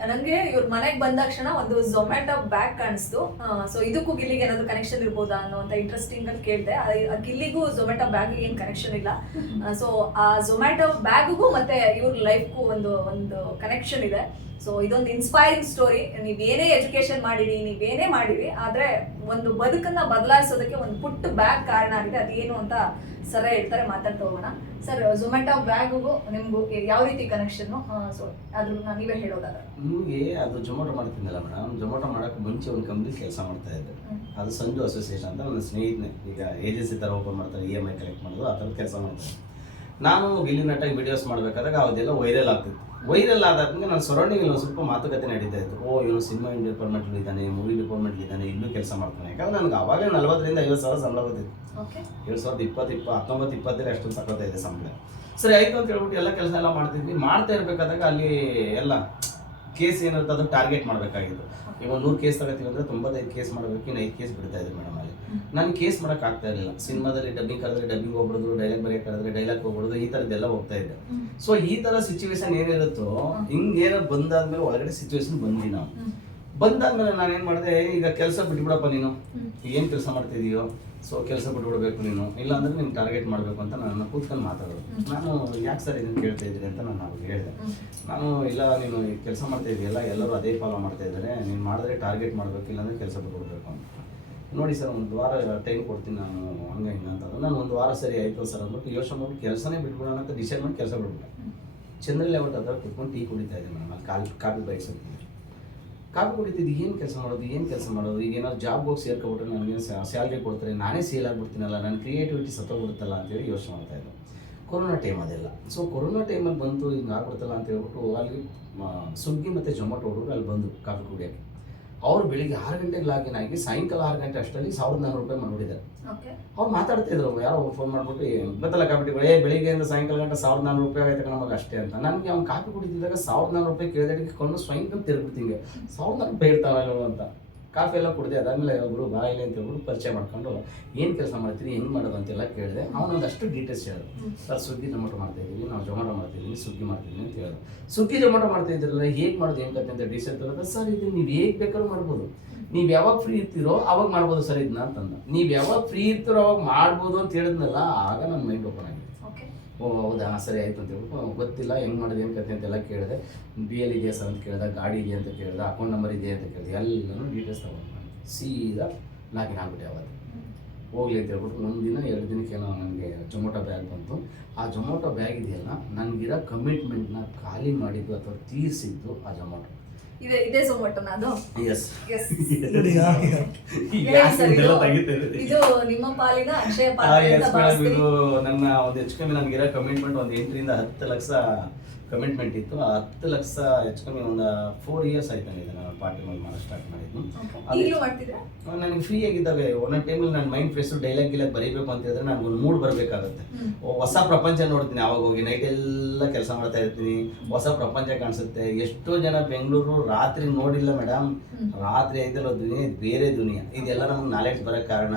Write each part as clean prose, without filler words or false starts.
ನನಗೆ ಇವ್ರ ಮನೆಗೆ ಬಂದ ತಕ್ಷಣ ಒಂದು ಝೊಮ್ಯಾಟೊ ಬ್ಯಾಗ್ ಕಾಣಿಸ್ತು. ಸೊ ಇದಕ್ಕೂ ಗಿಲ್ಲಿಗೆ ಏನಾದ್ರು ಕನೆಕ್ಷನ್ ಇರ್ಬೋದಾ ಅನ್ನೋಂಥ ಇಂಟ್ರೆಸ್ಟಿಂಗ್ ಅಲ್ಲಿ ಕೇಳಿದೆ. ಗಿಲ್ಲಿಗೂ ಝೊಮ್ಯಾಟೊ ಬ್ಯಾಗ್ ಏನು ಕನೆಕ್ಷನ್ ಇಲ್ಲ. ಸೊ ಆ ಝೊಮ್ಯಾಟೊ ಬ್ಯಾಗ್ಗೂ ಮತ್ತೆ ಇವ್ರ ಲೈಫ್ಗೂ ಒಂದು ಕನೆಕ್ಷನ್ ಇದೆ. ಸೊ ಇದೊಂದು ಇನ್ಸ್ಪೈರಿಂಗ್ ಸ್ಟೋರಿ. ನೀವೇನೇ ಎಜುಕೇಶನ್ ಮಾಡಿರಿ, ನೀವೇನೇ ಮಾಡಿರಿ, ಆದ್ರೆ ಒಂದು ಬದುಕನ್ನ ಬದಲಾಯಿಸೋದಕ್ಕೆ ಒಂದು ಪುಟ್ಟ ಬ್ಯಾಗ್ ಕಾರಣ ಆಗಿದೆ. ಅದೇನು ಅಂತ ಸರ್ ಹೇಳ್ತಾರೆ, ಮಾತಾಡ್ತಾ ಹೋಗೋಣ. ಸರ್, ಝೊಮ್ಯಾಟೊ ಬ್ಯಾಗ್ಗೂ ನಿಮ್ಗೂ ಯಾವ ರೀತಿ ಕನೆಕ್ಷನ್? ಸೊ ಅದ್ರ ನೀವೇ ಹೇಳೋದಾದ್ರೆ. ನಿಮಗೆ ಅದು ಜೊಮ್ಯಾಟೊ ಮಾಡ್ತಿದ್ದಲ್ಲ ಮೇಡಮ್, ಜೊಮ್ಯಾಟೊ ಮಾಡೋಕ್ಕೆ ಮುಂಚೆ ಒಂದು ಕಂಪ್ನಿ ಕೆಲಸ ಮಾಡ್ತಾ ಇದ್ದೆ. ಅದು ಸಂಜು ಅಸೋಸಿಯೇಷನ್ ಅಂತ ನನ್ನ ಸ್ನೇಹಿತನೇ, ಈಗ ಏಜೆನ್ಸಿ ಥರ ಓಪನ್ ಮಾಡ್ತಾರೆ, EMI ಕಲೆಕ್ಟ್ ಮಾಡೋದು ಆ ಥರದ ಕೆಲಸ ಮಾಡ್ತಾರೆ. ನಾನು ಗಿಲ್ಲಿ ನಟಾಗಿ ವಿಡಿಯೋಸ್ ಮಾಡಬೇಕಾದಾಗ ಅದೆಲ್ಲ ವೈರಲ್ ಆಗ್ತಿತ್ತು. ವೈರಲ್ ಆದಾದ್ಮೇಲೆ ನನ್ನ ಸರೌಂಡಿಂಗ್ ಒಂದು ಸ್ವಲ್ಪ ಮಾತುಕತೆ ನಡೀತಾ ಇತ್ತು. ಇವನು ಸಿನಿಮಾ ಡಿಪಾರ್ಟ್ಮೆಂಟಲ್ಲಿ ಇದ್ದಾನೆ, ಮೂವಿ ಡಿಪಾರ್ಟ್ಮೆಂಟ್ಲಿ ಇದ್ದಾನೆ, ಇನ್ನೂ ಕೆಲಸ ಮಾಡ್ತಾನೆ. ಯಾಕಂದ್ರೆ ನನಗೆ ಅವಾಗಲೇ 40,000 50,000 ಸಂಬಳ ಬಂದಿತ್ತು. 2020 ಅಷ್ಟೊಂದು ಸಕ್ಕತ್ತಾಗಿದೆ ಸಂಬಳ. ಸರಿ ಆಯಿತು ಅಂತ ಹೇಳ್ಬಿಟ್ಟು ಎಲ್ಲ ಕೆಲಸ ಎಲ್ಲ ಮಾಡ್ತಿದ್ವಿ. ಮಾಡ್ತಾ ಇರಬೇಕಾದಾಗ ಅಲ್ಲಿ ಎಲ್ಲ ಕೇಸ್ ಏನಿರುತ್ತೆ ಅದು ಟಾರ್ಗೆಟ್ ಮಾಡಬೇಕಾಗಿತ್ತು. ಈಗ 100 ಕೇಸ್ ತಗೋತೀವಿ ಅಂದರೆ 95 ಕೇಸ್ ಮಾಡಬೇಕು, ಇನ್ನು 5 ಕೇಸ್ ಬಿಡ್ತಾ ಇದ್ರು ಮೇಡಮ್. ಅಲ್ಲಿ ನಾನು ಕೇಸ್ ಮಾಡೋಕೆ ಆಗ್ತಾ ಇರಲಿಲ್ಲ. ಸಿನಿಮಾದಲ್ಲಿ ಡಬ್ಬಿಂಗ್ ಕರೆದ್ರೆ ಡಬ್ಬಿಂಗ್ ಹೋಗ್ಬಿಡೋದು, ಡೈಲಾಗ್ ಬರೆಯೋಕೆ ಕರೆದ್ರೆ ಡೈಲಾಗ್ ಹೋಗ್ಬಿಡೋದು, ಈ ಥರದ್ದೆಲ್ಲ ಹೋಗ್ತಾ ಇದ್ದೆ. ಸೊ ಈ ಥರ ಸಿಚುವೇಶನ್ ಏನಿರುತ್ತೋ ಹಿಂಗೆ ಏನೋ ಬಂದಾದ್ಮೇಲೆ ಒಳಗಡೆ ಸಿಚುವೇಶನ್ ಬಂದ್ವಿ ನಾವು. ಬಂದಾದ್ಮೇಲೆ ನಾನೇನು ಮಾಡಿದೆ, ಈಗ ಕೆಲಸ ಬಿಟ್ಬಿಡಪ್ಪ ನೀನು, ಏನು ಕೆಲಸ ಮಾಡ್ತಿದೀಯೋ ಸೊ ಕೆಲಸ ಬಿಟ್ಬಿಡ್ಬೇಕು ನೀನು, ಇಲ್ಲಾಂದ್ರೆ ನೀನು ಟಾರ್ಗೆಟ್ ಮಾಡಬೇಕು ಅಂತ ನನ್ನ ಕೂತ್ಕೊಂಡು ಮಾತಾಡೋದು. ನಾನು ಯಾಕೆ ಸರ್ ಇದನ್ನು ಕೇಳ್ತಾ ಇದ್ದೀರಿ ಅಂತ ನಾನು ಅವ್ರಿಗೆ ಹೇಳಿದೆ. ನಾನು ಇಲ್ಲ, ನೀನು ಈ ಕೆಲಸ ಮಾಡ್ತಾ ಇದೆಯಲ್ಲ, ಎಲ್ಲರೂ ಅದೇ ಫಾಲೋ ಮಾಡ್ತಾ ಇದ್ದಾರೆ, ನೀನು ಮಾಡಿದ್ರೆ ಟಾರ್ಗೆಟ್ ಮಾಡಬೇಕು, ಇಲ್ಲಾಂದರೆ ಕೆಲಸ ಬಿಟ್ಬಿಡ್ಬೇಕು ಅಂತ. ನೋಡಿ ಸರ್, ಒಂದು ವಾರ ಟೈಮ್ ಕೊಡ್ತೀನಿ ನಾನು, ಹಂಗೆ ಹಿಂಗೆ ಅಂತ. ನಾನು ಒಂದು ವಾರ ಸರಿ ಆಯಿತು ಸರ್ ಅಂದ್ಬಿಟ್ಟು ಯೋಚನೆ ಮಾಡಿ ಕೆಲಸನೇ ಬಿಟ್ಬಿಡೋಣ ಅಂತ ಡಿಸೈಡ್ ಮಾಡಿ ಕೆಲಸ ಬಿಟ್ಬಿಟ್ಟೆ. ಚಂದ್ರಲ್ಲಿ ಅವತ್ತು ಅದರ ಕುತ್ಕೊಂಡು ಟೀ ಕುಡಿತಾ ಇದ್ದೆ ಮೇಡಮ್. ಅಲ್ಲಿ ಕಾಫಿ ಬೈಕ್ಸ್ ಅಂತಿದ್ದೆ, ಕಾಫಿ ಕುಡಿತಿದ್ದು. ಏನು ಕೆಲಸ ಮಾಡೋದು ಈಗ ಏನಾದ್ರು ಜಾಬ್ ಹೋಗಿ ಸೇರ್ಕೊಬಿಟ್ರೆ ನನಗೆ ಸ್ಯಾಲ್ರಿ ಕೊಡ್ತಾರೆ, ನಾನೇ ಸೇಲ್ ಆಗಿಬಿಡ್ತೀನಲ್ಲ, ನನ್ನ ಕ್ರಿಯೇಟಿವಿಟಿ ಸತ್ತೋಗ್ಬಿಡುತ್ತಲ್ಲ ಅಂತೇಳಿ ಯೋಚನೆ ಮಾಡ್ತಾಯಿದ್ದೆ. ಕೊರೋನಾ ಟೈಮ್ ಅದೆಲ್ಲ. ಸೊ ಕೊರೋನಾ ಟೈಮಲ್ಲಿ ಬಂತು, ಹಿಂಗೆ ಆಗ್ಬಿಡ್ತಲ್ಲ ಅಂತ ಹೇಳ್ಬಿಟ್ಟು ಅಲ್ಲಿ ಸ್ವಿಗ್ಗಿ ಮತ್ತು ಜೊಮ್ಯಾಟೊ ಹುಡುಗರು ಅಲ್ಲಿ ಬಂದು ಕಾಫಿ ಕುಡಿಯೋಕ್ಕೆ. ಅವ್ರು ಬೆಳಿಗ್ಗೆ 6 ಗಂಟೆಗೆ ಲಾಗಿನ್ ಆಗಿ ಸಾಯಂಕಾಲ 6 ಗಂಟೆ ಅಷ್ಟರಲ್ಲಿ 1,400 ರೂಪಾಯಿ ಮಾಡಿಬಿಟ್ಟಿದ್ದಾರೆ. ಅವ್ರು ಮಾತಾಡ್ತಾ ಇದ್ರು, ಯಾರೋ ಫೋನ್ ಮಾಡಿಬಿಟ್ಟು ಗೊತ್ತಲ್ಲ ಕಾಪಿಟಿಗಳು, ಬೆಳಿಗ್ಗೆಯಿಂದ ಸಾಯಂಕಾಲ ಗಂಟೆ 1,400 ರೂಪಾಯಿ ಆಯ್ತು ನಮಗೆ ಅಷ್ಟೇ ಅಂತ. ನನಗೆ ಅವ್ನು ಕಾಫಿ ಕುಡಿತಿದ್ದಾಗ 1,400 ರೂಪಾಯಿ ಕೇಳಿದಕ್ಕೆ ಕೊಂಡು ಸ್ವಯಂಕಂತ ತಿರುಗ್ಬಿಡ್ತೀನಿ. 1,400 ರೂಪಾಯಿ ಇರ್ತಾವಲ್ಲ ಅಂತ. ಕಾಫಿ ಎಲ್ಲ ಕುಡಿದೆ. ಅದಾದಮೇಲೆ ಒಬ್ಬರು ಬಾಯಿಲೆ ಅಂತ ಹೇಳ್ಬಿಟ್ಟು ಪರಿಚಯ ಮಾಡ್ಕೊಂಡು ಏನು ಕೆಲಸ ಮಾಡ್ತೀರಿ, ಹೆಂಗೆ ಮಾಡೋದು ಅಂತೆಲ್ಲ ಕೇಳಿದೆ. ಅವನೊಂದಷ್ಟು ಡೀಟೇಲ್ಸ್ ಹೇಳಿದ್ರು. ಸರ್, ಸ್ವಿಗ್ಗಿ ಜೊಮ್ಯಾಟೊ ಮಾಡ್ತಾಯಿದ್ದೀವಿ, ನಾವು ಜೊಮ್ಯಾಟೊ ಮಾಡ್ತಿದ್ದೀವಿ, ಸ್ವಿಗ್ಗಿ ಮಾಡ್ತಿದ್ದೀನಿ ಅಂತ ಹೇಳಿದ್ರು. ಸ್ವಿಗ್ಗಿ ಜೊಮ್ಯಾಟೊ ಮಾಡ್ತಾಯಿದ್ರಲ್ಲ, ಹೇಗೆ ಮಾಡೋದು ಏನು ಕತೆ ಅಂತ ಡೀಸೆಲ್ ತಗೋದು. ಸರ್, ಇದು ನೀವು ಹೇಗೆ ಬೇಕಾದ್ರೂ ಮಾಡ್ಬೋದು, ನೀವು ಯಾವಾಗ ಫ್ರೀ ಇರ್ತೀರೋ ಅವಾಗ ಮಾಡ್ಬೋದು ಸರ್ ಇದನ್ನ ಅಂತಂದ. ನೀವು ಯಾವಾಗ ಫ್ರೀ ಇರ್ತೀರೋ ಅವಾಗ ಮಾಡ್ಬೋದು ಅಂತ ಹೇಳಿದ್ನಲ್ಲ, ಆಗ ನನ್ನ ಮೈಂಡ್ ಓಪನ್ ಆಗಿದೆ. ಓ ಹೌದಾ, ಸರಿ ಆಯಿತು ಅಂತ ಹೇಳ್ಬಿಟ್ಟು ಗೊತ್ತಿಲ್ಲ ಹೆಂಗೆ ಮಾಡೋದು ಏನು ಕತೆ ಅಂತೆಲ್ಲ ಕೇಳಿದೆ. BL ಇದೆಯಾ ಸರ್ ಅಂತ ಕೇಳಿದೆ, ಗಾಡಿ ಇದೆಯಾ ಅಂತ ಕೇಳಿದೆ, ಅಕೌಂಟ್ ನಂಬರ್ ಇದೆಯಾ ಅಂತ ಕೇಳಿದೆ. ಎಲ್ಲನೂ ಡೀಟೇಲ್ಸ್ ತೊಗೊಂಡು ಸೀದಾ ಲಾಗಿನ್ ಆಗ್ಬಿಟ್ಟೆ. ಅವತ್ತು ಹೋಗ್ಲಿ ಅಂತ ಹೇಳ್ಬಿಟ್ಟು 1 ದಿನ 2 ದಿನಕ್ಕೇನೋ ನನಗೆ ಜೊಮ್ಯಾಟೊ ಬ್ಯಾಗ್ ಬಂತು. ಆ ಜೊಮ್ಯಾಟೊ ಬ್ಯಾಗ್ ಇದೆಯಲ್ಲ, ನನಗಿರೋ ಕಮಿಟ್ಮೆಂಟ್ನ ಖಾಲಿ ಮಾಡಿದ್ದು ಅಥವಾ ತೀರಿಸಿದ್ದು ಆ ಜೊಮ್ಯಾಟೊ. ಇದೇ ಝೊಮ್ಯಾಟೊನಾ ಅದು? ಎಸ್. ಇದು ನಿಮ್ಮ ಪಾಲಿನ ಅಕ್ಷಯ ಪಾಲಿನ ಅಂತ ಭಾವಿಸ್ತೀನಿ. ಇದು ನನ್ನ ಒಂದು ಹೆಚ್ಚು ಕಮ್ಮಿ ನನಗಿರೋ ಕಮಿಟ್ಮೆಂಟ್ ಒಂದು 8 ರಿಂದ 10 ಲಕ್ಷ ಕಮಿಟ್ಮೆಂಟ್ ಇತ್ತು. ಆ 10 ಲಕ್ಷ ಹೆಚ್ಚು ಕಮ್ಮಿ ಒಂದು 4 ಇಯರ್ಸ್ ಆಯ್ತು ನನಗೆ. ನಾನು ಪಾರ್ಟಿ ಮೇಲೆ ಮಾಡೋ ಸ್ಟಾರ್ಟ್ ಮಾಡಿದ್ದು. ನನಗೆ ಫ್ರೀ ಆಗಿದ್ದಾವೆ ಒಂದೊಂದು ಟೈಮಲ್ಲಿ ನನ್ನ ಮೈಂಡ್ ಫ್ರೆಶ್, ಡೈಲಾಗ್ ಗಿಲಾಗ್ ಬರೀಬೇಕು ಅಂತ ಹೇಳಿದ್ರೆ ನನಗೆ ಒಂದು ಮೂಡ್ ಬರಬೇಕಾಗುತ್ತೆ. ಹೊಸ ಪ್ರಪಂಚ ನೋಡ್ತೀನಿ. ಆವಾಗ ಹೋಗಿ ನೈಟ್ ಎಲ್ಲ ಕೆಲಸ ಮಾಡ್ತಾ ಇರ್ತೀನಿ, ಹೊಸ ಪ್ರಪಂಚ ಕಾಣಿಸುತ್ತೆ. ಎಷ್ಟೋ ಜನ ಬೆಂಗಳೂರು ರಾತ್ರಿ ನೋಡಿಲ್ಲ ಮೇಡಮ್, ರಾತ್ರಿ ಐತಲ್ಲ ದುನಿಯಾ, ಬೇರೆ ದುನಿಯಾ. ಇದೆಲ್ಲ ನಮ್ಗೆ ನಾಲೆಡ್ಜ್ ಬರೋಕ್ಕೆ ಕಾರಣ,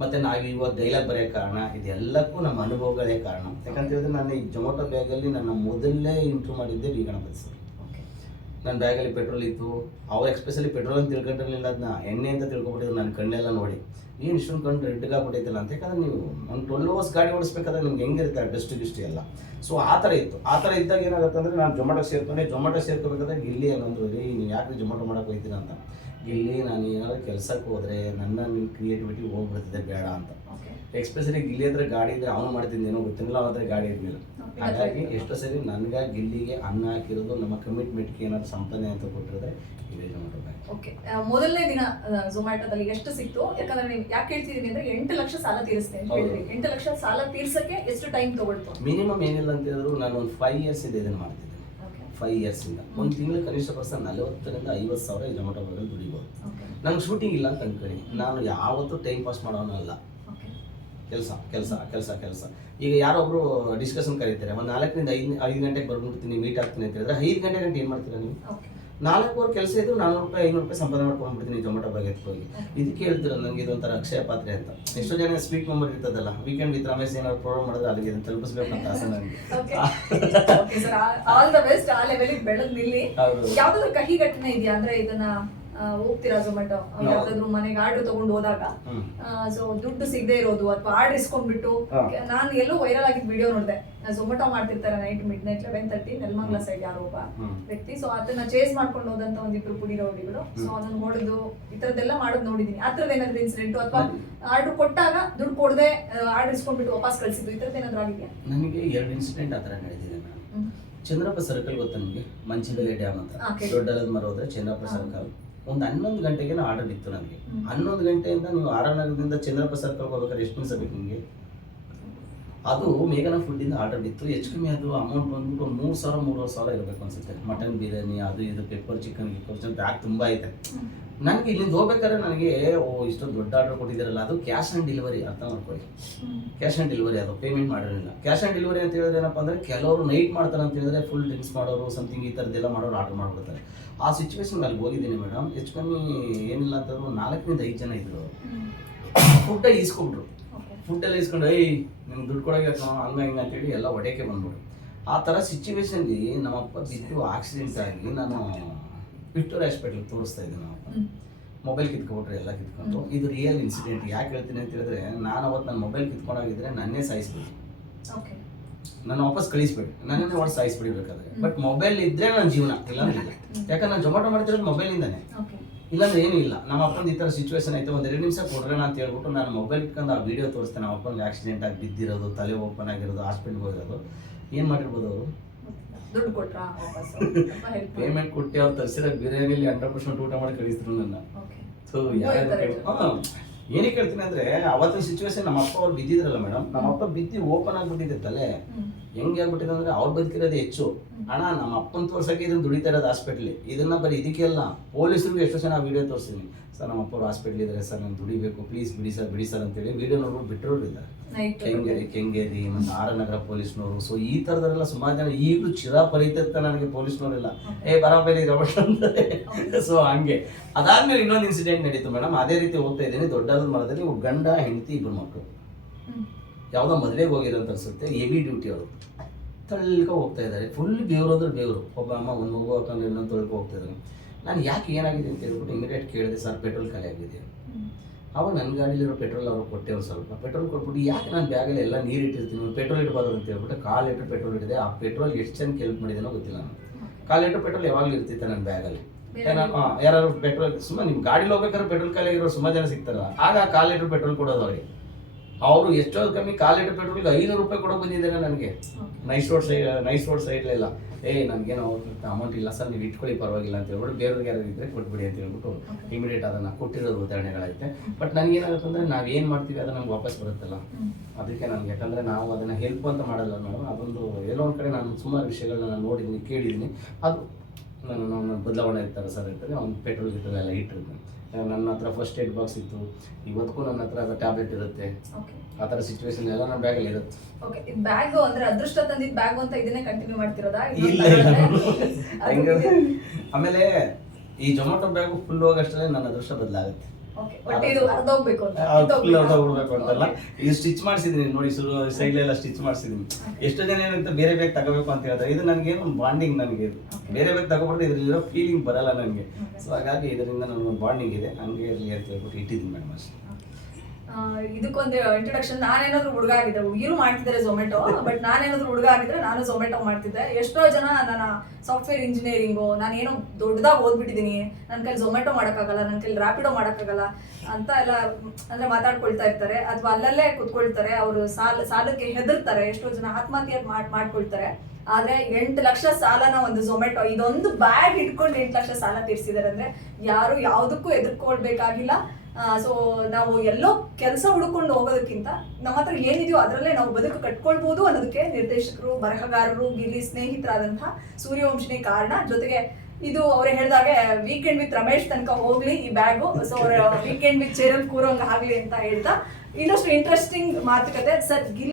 ಮತ್ತು ನಾವು ಇವಾಗ ಡೈಲಾಗ್ ಬರೆಯೋಕ್ಕೆ ಕಾರಣ, ಇದೆಲ್ಲಕ್ಕೂ ನಮ್ಮ ಅನುಭವಗಳೇ ಕಾರಣ. ಯಾಕಂತ ಹೇಳಿದ್ರೆ ನಾನು ಈ ಜೊಮ್ಯಾಟೊ ಬ್ಯಾಗಲ್ಲಿ ನನ್ನ ಮೊದಲೇ ಇಂಟ್ರೂ ಮಾಡಿದ್ದೆ ವಿ ಗಣಪತಿ ಸರ್. ನನ್ನ ಬ್ಯಾಗಲ್ಲಿ ಪೆಟ್ರೋಲ್ ಇತ್ತು. ಅವ್ರು ಎಕ್ಸ್ಪೆಷಲಿ ಪೆಟ್ರೋಲ್ ಅಂತ ತಿಳ್ಕೊಂಡಿರಲಿಲ್ಲ, ಅದನ್ನ ಎಣ್ಣೆ ಅಂತ ತಿಳ್ಕೊಬಿಟ್ಟಿದ್ರು. ನನ್ನ ಕಣ್ಣೆಲ್ಲ ನೋಡಿ ಏನು ಇಷ್ಟೊಂದು ಕಣ್ಣು ರೆಡ್ಗಾಗ್ಬಿಟ್ಟೈತಲ್ಲ ಅಂತ. ಯಾಕಂದ್ರೆ ನೀವು ಒಂದು 12 ಅವರ್ಸ್ ಗಾಡಿ ಓಡಿಸ್ಬೇಕಾದ್ರೆ ನಿಮ್ಗೆ ಹೆಂಗಿರುತ್ತೆ ಡಿಸ್ಟ್ರಿಕ್ಟ್ ಎಲ್ಲ. ಸೊ ಆ ಥರ ಇತ್ತು. ಆ ಥರ ಇದ್ದಾಗ ಏನಾಗುತ್ತೆ ಅಂದರೆ ನಾನು ಜೊಮ್ಯಾಟೊ ಸೇರ್ಕೋಬೇಕಾದ್ರೆ ಗಿಲ್ಲಿ ಅನ್ನೊಂದು, ನೀವು ಯಾಕೆ ಜೊಮ್ಯಾಟೊ ಮಾಡೋಕೆ ಹೋಗ್ತೀರಾ ಅಂತ. ಗಿಲ್ಲಿ, ನಾನು ಏನಾದರೂ ಕೆಲಸಕ್ಕೆ ಹೋದರೆ ನನ್ನ ನಿಮ್ಮ ಕ್ರಿಯೇಟಿವಿಟಿ ಹೋಗ್ಬಿಡ್ತಿದೆ, ಬೇಡ ಅಂತ. ಎಕ್ಸ್ಪೆಷಲಿ ಗಿಲ್ಲಿ ಅಂದರೆ ಗಾಡಿ ಇದ್ದರೆ ಅವನು ಮಾಡ್ತಿದ್ದೆ, ಏನೋ ಗೊತ್ತಿಲ್ಲ, ಆದರೆ ಗಾಡಿ ಇರಲಿಲ್ಲ. ಹಾಗಾಗಿ ಎಷ್ಟೋ ಸರಿ ನನಗೆ ಗಿಲ್ಲಿಗೆ ಅನ್ನ ಹಾಕಿರೋದು ನಮ್ಮ ಕಮಿಟ್ಮೆಂಟ್ಗೆ ಏನಾದ್ರು ಸಂಪಾದನೆ ಅಂತ ಕೊಟ್ಟಿರೋದ್ರೆ ಇದೇ ಜೊಮ್ಯಾಟೊ ಬ್ಯಾಗ್. ಓಕೆ, ಮೊದಲನೇ ದಿನ ಝೊಮ್ಯಾಟೊದಲ್ಲಿ ಎಷ್ಟು ಸಿಕ್ತು? ಯಾಕಂದ್ರೆ ನೀವು ಯಾಕೆ ಹೇಳ್ತಿದ್ದೀನಿ ಅಂದರೆ 8 ಲಕ್ಷ ಸಾಲ ತೀರಿಸ್ತೇನೆ ಅಂತ ಹೇಳಿದ್ರಿ. 8 ಲಕ್ಷ ಸಾಲ ತೀರ್ಸಕ್ಕೆ ಎಷ್ಟು ಟೈಮ್ ತಗೊಳ್ತು? ಮಿನಿಮಮ್ ಏನಿಲ್ಲ ಅಂತ ಹೇಳಿದ್ರು ನಾನು ಒಂದು 5 ಇಯರ್ಸ್ ಇದೆ ಇದನ್ನು ಮಾಡ್ತಿದ್ದೆ. 5 ಇಯರ್ಸಿಂದ ಒಂದು ತಿಂಗಳು ಕನಿಷ್ಠ ಪಕ್ಷ 40,000 ರಿಂದ 50,000 ಈ ಜೊಮ್ಯಾಟೊ ಬ್ಯಾಗಲ್ಲಿ ದುಡಿಬೋದು. ನಂಗೆ ಶೂಟಿಂಗ್ ಇಲ್ಲ ಅಂತ ಅನ್ಕೊಳ್ಳಿ, ನಾನು ಯಾವತ್ತೂ ಟೈಮ್ ಪಾಸ್ ಮಾಡೋನಲ್ಲ. ಕೆಲಸ. ಈಗ ಯಾರೊಬ್ರು ಡಿಸ್ಕಷನ್ ಕರೀತಾರೆ, ಒಂದು 4 ರಿಂದ 5 ಗಂಟೆಗೆ ಬರ್ಬಿಡ್ತೀನಿ, ಮೀಟ್ ಆಗ್ತೀನಿ ಅಂತ ಹೇಳಿದ್ರೆ 5 ಗಂಟೆ ಏನು ಮಾಡ್ತೀರಾ ನೀವು? 4 ಕೆಲಸ ಇದ್ದು 400 ರೂಪಾಯಿ 500 ರೂಪಾಯಿ ಸಂಪಾದನೆ ಮಾಡ್ಕೊಂಡ್ಬಿಡ್ತೀನಿ ಜೊಮ್ಯಾಟೊ ಬಗ್ಗೆ ಎತ್ಕೋಗಿ. ಇದಕ್ಕೆ ಹೇಳ್ತೀರ ನನಗೆ ಇದೊಂಥರ ಅಕ್ಷಯ ಪಾತ್ರೆ ಅಂತ. ಎಷ್ಟೋ ಜನ ಸ್ವೀಟ್ ಮೆಮೊರಿ ಇರ್ತದಲ್ಲ, ವೀಕೆಂಡ್ ವಿತ್ ರಮೇಶ್ ಏನಾದ್ರು ಪ್ರೋಗ್ರಾಮ್ ಮಾಡಿದ್ರೆ ಅಲ್ಲಿಗೆ ಇದನ್ನ ತಲುಪಿಸ್ಬೇಕಂತ ಆಸೆ ನನಗೆ. All the best. ಆ ಲೆವೆಲಿಗೆ ಬೆಳೆದ್ ನಿಲ್ಲಿ. ಹೌದು. ಯಾವ್ದಾದ್ರು ಕಹಿ ಘಟನೆ ಇದೆಯಾ ಅಂದ್ರೆ ಇದನ್ನ ಹೋಗ್ತೀರಾ ಝೊಮ್ಯಾಟೊ ಯಾವ್ದಾದ್ರು ಮನೆಗೆ ಆರ್ಡರ್ ತಗೊಂಡು ಹೋದಾಗ ಸೊ ದುಡ್ಡು ಸಿಗದೆ ಇರೋದು ಅಥವಾ ಆರ್ಡರ್ ಇಸ್ಕೊಂಡ್ಬಿಟ್ಟು, ನಾನು ಎಲ್ಲೋ ವೈರಲ್ ಆಗಿದ್ ವಿಡಿಯೋ ನೋಡಿದೆ. ಝೊಮ್ಯಾಟೊ ಮಾಡ್ತಿರ್ತಾರೆ ನೈಟ್ ಮಿಡ್-ನೈಟ್ 11:30 ನೆಲಮಂಗಲ ಸೈಡ್ ಯಾರೋ ಒಬ್ಬ ವ್ಯಕ್ತಿ. ಸೊ ಅದನ್ನ ಚೇಸ್ ಮಾಡ್ಕೊಂಡು ಹೋದಂತ ಒಂದಿಬ್ರು ಪುಡಿ ರೌಡಿಗಳು. ಸೊ ಅದನ್ನ ಹೊಡೆದು ಈ ತರದೆಲ್ಲ ಮಾಡೋದು ನೋಡಿದೀನಿ. ಆ ತರದ್ ಏನಾದ್ರು ಇನ್ಸಿಡೆಂಟ್ ಅಥವಾ ಆರ್ಡರ್ ಕೊಟ್ಟಾಗ ದುಡ್ಡು ಕೊಡದೆ ಆರ್ಡರ್ ಇಸ್ಕೊಂಡ್ಬಿಟ್ಟು ವಾಪಸ್ ಕಳ್ಸಿದ್ದು, ಈ ತರದ್ ಏನಾದ್ರು ಆಗಿದೆಯಾ? ನನಗೆ 2 ಇನ್ಸಿಡೆಂಟ್ ಆ ಥರ ನಡೆದಿದೆ. ನಾನು ಚಂದ್ರಪ್ಪ ಸರ್ಕಲ್ ಗೊತ್ತಾ ನಿಮಗೆ? ಮಂಚಿಬೆಲೆ ಡ್ಯಾಮ್ ಅಂತ ದೊಡ್ಡಲದ ಮರ ಹೋದ್ರೆ ಚಂದ್ರಪ್ಪ ಸರ್ಕಲ್. ಒಂದು 11 ಗಂಟೆಗೆ ಆರ್ಡರ್ ಇತ್ತು ನನಗೆ. 11 ಗಂಟೆಯಿಂದ ನೀವು ಆರನಗರದಿಂದ ಚಂದ್ರಪ್ಪ ಸರ್ಕಲ್ ಹೋಗ್ಬೇಕಾದ್ರೆ ಎಷ್ಟು ನಿಮಿಷ ಬೇಕು ನಿಮಗೆ? ಅದು ಮೇಘನಾ ಫುಡ್ಡಿಂದ ಆರ್ಡರ್ ಇತ್ತು. ಹೆಚ್ಚು ಕಮ್ಮಿ ಅದು ಅಮೌಂಟ್ ಬಂದ್ಬಿಟ್ಟು 3,000-3,500 ಇರಬೇಕು ಅನ್ಸುತ್ತೆ. ಮಟನ್ ಬಿರಿಯಾನಿ ಅದು ಇದು ಪೆಪ್ಪರ್ ಚಿಕನ್ ಬ್ಯಾಗ್ ತುಂಬ ಐತೆ. ನನಗೆ ಇಲ್ಲಿಂದ ಹೋಗ್ಬೇಕಾದ್ರೆ ನನಗೆ ಇಷ್ಟೊಂದು ದೊಡ್ಡ ಆರ್ಡರ್ ಕೊಟ್ಟಿದ್ದಾರಲ್ಲ, ಅದು ಕ್ಯಾಶ್ ಆನ್ ಡೆಲಿವರಿ. ಅರ್ಥ ಮಾಡ್ಕೊಳ್ಳಿ, ಕ್ಯಾಶ್ ಆನ್ ಡೆಲಿವರಿ. ಅದು ಪೇಮೆಂಟ್ ಮಾಡಿರಲಿಲ್ಲ. ಕ್ಯಾಶ್ ಆನ್ ಡೆಲಿವರಿ ಅಂತ ಹೇಳಿದ್ರೆ ಏನಪ್ಪ ಅಂದರೆ, ಕೆಲವರು ನೈಟ್ ಮಾಡ್ತಾರೆ ಅಂತ ಹೇಳಿದ್ರೆ ಫುಲ್ ಡ್ರಿಂಕ್ಸ್ ಮಾಡೋರು ಸಮಥಿಂಗ್ ಈ ಥರದ್ದೆಲ್ಲ ಮಾಡೋರು ಆರ್ಡರ್ ಮಾಡ್ಬಿಡ್ತಾರೆ. ಆ ಸಿಚುವೇಶನ್ ಅಲ್ಲಿ ಹೋಗಿದ್ದೀನಿ ಮೇಡಮ್. ಹೆಚ್ಚು ಕಮ್ಮಿ ಏನಿಲ್ಲ ಅಂತಂದ್ರೆ 4-5 ಜನ ಇದ್ರು. ಫುಡ್ಡ ಈಸ್ಕೊಂಡ್ರು. ಫುಡ್ಡೆಲ್ಲ ಇಸ್ಕೊಂಡು ನಿಮ್ಗೆ ದುಡ್ಡು ಕೊಡೋಕೆ ಹಂಗೆ ಹಿಂಗೆ ಅಂತೇಳಿ ಎಲ್ಲ ಹೊಡೆಯಕ್ಕೆ ಬಂದ್ಬಿಡು. ಆ ಥರ ಸಿಚುವೇಶನ್ಲಿ ನಮ್ಮಪ್ಪ ಬಿದ್ದು ಆಕ್ಸಿಡೆಂಟ್ ಆಗಿ ನಾನು ವಿಕ್ಟೋರಿಯಾ ಹಾಸ್ಪಿಟ್ಲಿಗೆ ತೋರಿಸ್ತಾ ಇದ್ದೆ. ನಮ್ಮಪ್ಪ ಮೊಬೈಲ್ ಕಿತ್ಕೊಬಿಟ್ರೆ ಎಲ್ಲ ಕಿತ್ಕೊಂಡು. ಇದು ರಿಯಲ್ ಇನ್ಸಿಡೆಂಟ್. ಯಾಕೆ ಹೇಳ್ತೀನಿ ಅಂತ ಹೇಳಿದ್ರೆ, ನಾನು ಅವತ್ತು ನನ್ನ ಮೊಬೈಲ್ ಕಿತ್ಕೊಂಡಾಗಿದ್ರೆ ನನ್ನೇ ಸಾಯಿಸ್ಬಿಡಿ, ನಾನು ವಾಪಸ್ ಕಳಿಸ್ಬೇಡಿ, ನನ್ನೇ ಹೊಡೆದು ಸಾಯಿಸ್ಬಿಡಿ ಬೇಕಾದ್ರೆ. ಬಟ್ ಮೊಬೈಲ್ ಇದ್ರೆ ನನ್ನ ಜೀವನ, ಇಲ್ಲಾಂದ್ರೆ ಇಲ್ಲ. ಯಾಕಂದ್ರೆ ನಾನು ಜೊಮ್ಯಾಟೊ ಮಾಡ್ತಿರೋದು ಮೊಬೈಲಿಂದಾನೆ, ಇಲ್ಲಾಂದ್ರೆ ಏನೂ ಇಲ್ಲ. ನಮ್ಮ ಅಪ್ಪಂದು ಈ ಥರ ಸಿಚುವೇಶನ್ ಆಯ್ತು, ಒಂದು 2 ನಿಮಿಷ ಕೊಡ್ರೋಣ ಅಂತ ಹೇಳ್ಬಿಟ್ಟು ನಾನು ಮೊಬೈಲ್ ಇಟ್ಕೊಂಡು ಆ ವಿಡಿಯೋ ತೋರಿಸ್ತೇನೆ. ನಮ್ಮ ಅಪ್ಪನಿಗೆ ಆಕ್ಸಿಡೆಂಟ್ ಆಗಿ ಬಿದ್ದಿರೋದು, ತಲೆ ಓಪನ್ ಆಗಿರೋದು, ಹಾಸ್ಪಿಟ್ಲ್ಗೆ ಹೋಗಿರೋದು. ಏನು ಮಾಡಿರ್ಬೋದು ಅವರು? ದುಡ್ಡು ಕೊಟ್ರಾ? ಪೇಮೆಂಟ್ ಕೊಟ್ಟು ಅವ್ರು ತರಿಸಿರೋ ಬಿರಿಯಾನಿಲಿ 100% ಊಟ ಮಾಡಿ ಕಳಿಸಿದ್ರು ನನ್ನ. ಸೊ ಏನಕ್ಕೆ ಹೇಳ್ತೀನಿ ಅಂದ್ರೆ, ಅವತ್ತಿನ ಸಿಚುವೇಶನ್ ನಮ್ಮ ಅಪ್ಪ ಅವ್ರು ಬಿದ್ದಿದ್ರಲ್ಲ ಮೇಡಮ್, ನಮ್ಮ ಅಪ್ಪ ಬಿದ್ದು ಓಪನ್ ಆಗ್ಬಿಟ್ಟಿದೆ ತಲೆ. ಹೆಂಗೆ ಆಗ್ಬಿಟ್ಟಿದೆ ಅಂದ್ರೆ, ಅವ್ರು ಬದುಕಿರೋದು ಹೆಚ್ಚು. ಅಣ್ಣ ನಮ್ಮ ಅಪ್ಪನ ತೋರ್ಸಕ್ಕೆ ಇದನ್ನ ದುಡಿತಾ ಇರೋದು ಹಾಸ್ಪಿಟ್ಲಿ. ಇದನ್ನ ಬರೀ ಇದಕ್ಕೆಲ್ಲ ಪೊಲೀಸರಿಗೂ ಎಷ್ಟೋ ಜನ ವಿಡಿಯೋ ತೋರಿಸ್ತೀನಿ. ಸರ್ ನಮ್ಮ ಅಪ್ಪ ಅವ್ರು ಹಾಸ್ಪಿಟ್ಲ್ ಇದ್ದಾರೆ ಸರ್, ನಾನು ದುಡಿಬೇಕು ಪ್ಲೀಸ್ ಬಿಡಿ ಸರ್ ಅಂತೇಳಿ ವಿಡಿಯೋ ನೋಡ್ಬಿಟ್ಟು ಬಿಟ್ಟರೋರು ಇದ್ದಾರೆ. ಕೆಂಗೇರಿ ಮತ್ತು ಆರನಗರ ಪೊಲೀಸ್ನವರು. ಸೊ ಈ ಥರದವರೆಲ್ಲ ಸುಮಾರು ಜನ ಈಗಲೂ ಚಿರಾಪರಿತ ನನಗೆ ಪೊಲೀಸ್ನವರೆಲ್ಲ ಬರಾಬರಿ ಅಂತಾರೆ. ಸೊ ಹಂಗೆ ಅದಾದ್ಮೇಲೆ ಇನ್ನೊಂದು ಇನ್ಸಿಡೆಂಟ್ ನಡೀತು ಮೇಡಮ್. ಅದೇ ರೀತಿ ಹೋಗ್ತಾ ಇದ್ದೀನಿ ದೊಡ್ಡದ ಮರದಲ್ಲಿ. ಗಂಡ ಹೆಂಡತಿ 2 ಮಕ್ಕಳು, ಯಾವುದೋ ಮದುವೆಗೆ ಹೋಗಿರೋಂತ ಅನ್ಸುತ್ತೆ. ಹೆವಿ ಡ್ಯೂಟಿ ಅವರು ತಳ್ಕ ಹೋಗ್ತಾ ಇದ್ದಾರೆ. ಫುಲ್ ಬೇವರು ಅಂದ್ರೆ ಬೇವರು. ಒಬ್ಬ ಅಮ್ಮ ಒಂದು ಮಗು ಹಾಕೊಂಡು ಇನ್ನೊಂದು ತೊಳ್ಕೊ ಹೋಗ್ತಾ ಇದ್ದಾರೆ. ನಾನು ಯಾಕೆ ಏನಾಗಿದೆ ಅಂತ ಹೇಳ್ಬಿಟ್ಟು ಇಮಿಡಿಯೇಟ್ ಕೇಳಿದೆ, ಸರ್ ಪೆಟ್ರೋಲ್ ಖಾಲಿ ಆಗಿದೆ. ಅವಾಗ ನನ್ನ ಗಾಡಿಲಿರೋ ಪೆಟ್ರೋಲ್ ಅವ್ರು ಕೊಟ್ಟೆ. ಒಂದು ಸ್ವಲ್ಪ ಪೆಟ್ರೋಲ್ ಕೊಟ್ಬಿಟ್ಟು, ಯಾಕೆ ನಾನು ಬ್ಯಾಗಲ್ಲಿ ಎಲ್ಲ ನೀರು ಇಟ್ಟಿರ್ತೀನಿ, ಪೆಟ್ರೋಲ್ ಇಡಬಾರ್ದು ಅಂತ ಹೇಳ್ಬಿಟ್ಟು 1/4 ಲೀಟರ್ ಪೆಟ್ರೋಲ್ ಇಟ್ಟಿದೆ. ಆ ಪೆಟ್ರೋಲ್ ಎಷ್ಟು ಜನಕ್ಕೆ ಹೆಲ್ಪ್ ಮಾಡಿದೇನೋ ಗೊತ್ತಿಲ್ಲ. ನಾನು 1/4 ಲೀಟರ್ ಪೆಟ್ರೋಲ್ ಯಾವಾಗಲೂ ಇರ್ತಿತ್ತು ನನ್ನ ಬ್ಯಾಗಲ್ಲಿ. ಯಾರು ಪೆಟ್ರೋಲ್ ಸುಮ್ಮನೆ ನಿಮ್ಮ ಗಾಡಿಲಿ ಹೋಗ್ಬೇಕಾದ್ರೆ ಪೆಟ್ರೋಲ್ ಖಾಲಿ ಆಗಿರೋ ಸುಮಾರು ಜನ ಸಿಗ್ತಾರಲ್ಲ, ಆಗ 1/4 ಲೀಟರ್ ಪೆಟ್ರೋಲ್ ಕೊಡೋದು ಅವ್ರಿಗೆ. ಅವರು ಎಷ್ಟೋ ಕಮ್ಮಿ 1/4 ಲೀಟರ್ ಪೆಟ್ರೋಲ್ಗೆ 500 ರೂಪಾಯಿ ಕೊಡೋ ಬಂದಿದ್ದಾರೆ ನನಗೆ. ನೈಸ್ ರೋಡ್ ಸೈಡ್ಲೆಲ್ಲ. ನನಗೇನೋ ಅಮೌಂಟ್ ಇಲ್ಲ ಸರ್, ನೀವು ಇಟ್ಕೊಳ್ಳಿ ಪರವಾಗಿಲ್ಲ ಅಂತ ಹೇಳ್ಬಿಟ್ಟು, ಬೇರೆಯವ್ರಿಗೆ ಯಾರು ಇದ್ದರೆ ಕೊಟ್ಬಿಡಿ ಅಂತ ಹೇಳ್ಬಿಟ್ಟು ಇಮಿಡಿಯೇಟ್ ಅದನ್ನು ಕೊಟ್ಟಿರೋದು ಉದಾಹರಣೆಗಳೈತೆ. ಬಟ್ ನನಗೇನಾಗುತ್ತೆ ಅಂದರೆ, ನಾವೇನು ಮಾಡ್ತೀವಿ ಅದು ನಮ್ಗೆ ವಾಪಸ್ ಬರುತ್ತಲ್ಲ, ಅದಕ್ಕೆ ನನಗೆ. ಯಾಕಂದರೆ ನಾವು ಅದನ್ನು ಹೆಲ್ಪ್ ಅಂತ ಮಾಡಲ್ಲ ಮೇಡಮ್. ಅದೊಂದು ಎಲ್ಲೋ ಒಂದು ಕಡೆ ನಾನು ಸುಮಾರು ವಿಷಯಗಳನ್ನ ನಾನು ನೋಡಿದ್ದೀನಿ, ಕೇಳಿದ್ದೀನಿ. ಅದು ನಾನು ಬದಲಾವಣೆ ಇರ್ತಾರೆ ಸರ್ ಇರ್ತಾರೆ. ಅವ್ನು ಪೆಟ್ರೋಲ್ ಗಿಟ್ರೋಲ್ ಎಲ್ಲ ಇಟ್ಟಿರ್ತೀನಿ. ನನ್ನ ಹತ್ರ ಫಸ್ಟ್ ಏಡ್ ಬಾಕ್ಸ್ ಇತ್ತು, ಇವತ್ತಿಗೂ ನನ್ನ ಹತ್ರ ಟ್ಯಾಬ್ಲೆಟ್ ಇರುತ್ತೆ. ಆ ಥರ ಸಿಚುವೇಶನ್ ಎಲ್ಲ ನನ್ನ ಬ್ಯಾಗಲ್ಲಿ ಇರುತ್ತೆ. ಬ್ಯಾಗ್ ಅಂದ್ರೆ ಅದೃಷ್ಟ ತಂದಿದ್ದ ಬ್ಯಾಗ್ ಅಂತ ಇದನ್ನೇ ಕಂಟಿನ್ಯೂ ಮಾಡ್ತಿರೋದಾ? ಇಲ್ಲ. ಆಮೇಲೆ ಈ ಜೊಮ್ಯಾಟೊ ಬ್ಯಾಗು ಫುಲ್ ಹೋಗಷ್ಟೇ ನನ್ನ ಅದೃಷ್ಟ ಬದಲಾಗುತ್ತೆ. ಅಂತಲ್ಲ, ಇದು ಸ್ಟಿಚ್ ಮಾಡಿಸಿದೀನಿ ನೋಡಿ, ಸೈಡ್ಲೆಲ್ಲ ಸ್ಟಿಚ್ ಮಾಡಿಸಿದೀನಿ. ಎಷ್ಟು ಜನ ಏನಂತ ಬೇರೆ ಬ್ಯಾಗ್ ತಗೋಬೇಕು ಅಂತ ಹೇಳ್ತಾರೆ. ಇದು ನನಗೇನು ಬಾಂಡಿಂಗ್, ನನಗೆ ಬೇರೆ ಬ್ಯಾಗ್ ತಗೋಬಾರ್ದು, ಇದ್ರಲ್ಲಿರೋ ಫೀಲಿಂಗ್ ಬರಲ್ಲ ನನಗೆ. ಸೊ ಹಾಗಾಗಿ ಇದರಿಂದ ನನಗೊಂದು ಬಾಂಡಿಂಗ್ ಇದೆ, ಹಂಗೆ ಇರಲಿ ಅಂತ ಹೇಳ್ಬಿಟ್ಟು ಇಟ್ಟಿದ್ದೀನಿ ಮೇಡಮ್ ಅಷ್ಟೇ. ಇದಕ್ಕೊಂದು ಇಂಟ್ರೊಡಕ್ಷನ್. ನಾನೇನಾದ್ರು ಹುಡುಗ ಆಗಿದ್ದೆ, ಹುಡುಗಿರು ಮಾಡ್ತಿದ್ದಾರೆ ಝೊಮ್ಯಾಟೊ, ಬಟ್ ನಾನೇನಾದ್ರು ಹುಡುಗ ಆಗಿದ್ರೆ ನಾನು ಝೊಮ್ಯಾಟೊ ಮಾಡ್ತಿದ್ದೆ. ಎಷ್ಟೋ ಜನ ನಾನು ಸಾಫ್ಟ್ವೇರ್ ಇಂಜಿನಿಯರಿಂಗು, ನಾನೇನೋ ದೊಡ್ಡದಾಗಿ ಓದ್ಬಿಟ್ಟಿದ್ದೀನಿ, ನನ್ನ ಕೈಲಿ ಝೊಮ್ಯಾಟೊ ಮಾಡೋಕ್ಕಾಗಲ್ಲ, ನನ್ನ ಕೈಲಿ ರ್ಯಾಪಿಡೋ ಮಾಡೋಕ್ಕಾಗಲ್ಲ ಅಂತ ಎಲ್ಲ ಅಂದರೆ ಮಾತಾಡ್ಕೊಳ್ತಾ ಇರ್ತಾರೆ. ಅಥವಾ ಅಲ್ಲಲ್ಲೇ ಕುತ್ಕೊಳ್ತಾರೆ, ಅವರು ಸಾಲಕ್ಕೆ ಹೆದರ್ತಾರೆ. ಎಷ್ಟೋ ಜನ ಆತ್ಮಹತ್ಯೆ ಮಾಡ್ಕೊಳ್ತಾರೆ. ಆದರೆ 8 ಲಕ್ಷ ಸಾಲನ ಒಂದು ಝೊಮ್ಯಾಟೊ, ಇದೊಂದು ಬ್ಯಾಗ್ ಇಟ್ಕೊಂಡು 8 ಲಕ್ಷ ಸಾಲ ತೀರಿಸಿದ್ದಾರೆ ಅಂದರೆ ಯಾರು ಯಾವುದಕ್ಕೂ ಎದುರ್ಕೊಳ್ಬೇಕಾಗಿಲ್ಲ. ಸೊ ನಾವು ಎಲ್ಲೋ ಕೆಲಸ ಹುಡ್ಕೊಂಡು ಹೋಗೋದಕ್ಕಿಂತ ನಮ್ಮ ಹತ್ರ ಏನಿದೆಯೋ ಅದರಲ್ಲೇ ನಾವು ಬದುಕು ಕಟ್ಕೊಳ್ಬೋದು ಅನ್ನೋದಕ್ಕೆ ನಿರ್ದೇಶಕರು, ಬರಹಗಾರರು, ಗಿಲ್ಲಿ ಸ್ನೇಹಿತರಾದಂತಹ ಸೂರ್ಯವಂಶಿನಿ ಕಾರಣ. ಜೊತೆಗೆ ಇದು ಅವ್ರು ಹೇಳಿದಾಗೆ ವೀಕೆಂಡ್ ವಿತ್ ರಮೇಶ್ ತನಕ ಹೋಗ್ಲಿ ಈ ಬ್ಯಾಗು. ಸೊ ಅವ್ರ ವೀಕೆಂಡ್ ವಿತ್ ಚೇರಲ್ ಕೂರೋಂಗ ಆಗ್ಲಿ ಅಂತ ಹೇಳ್ತಾ ಇನ್ನಷ್ಟು ಇಂಟ್ರೆಸ್ಟಿಂಗ್ ಮಾತುಕತೆ ಸರ್ ಗಿಲ್ಲಿ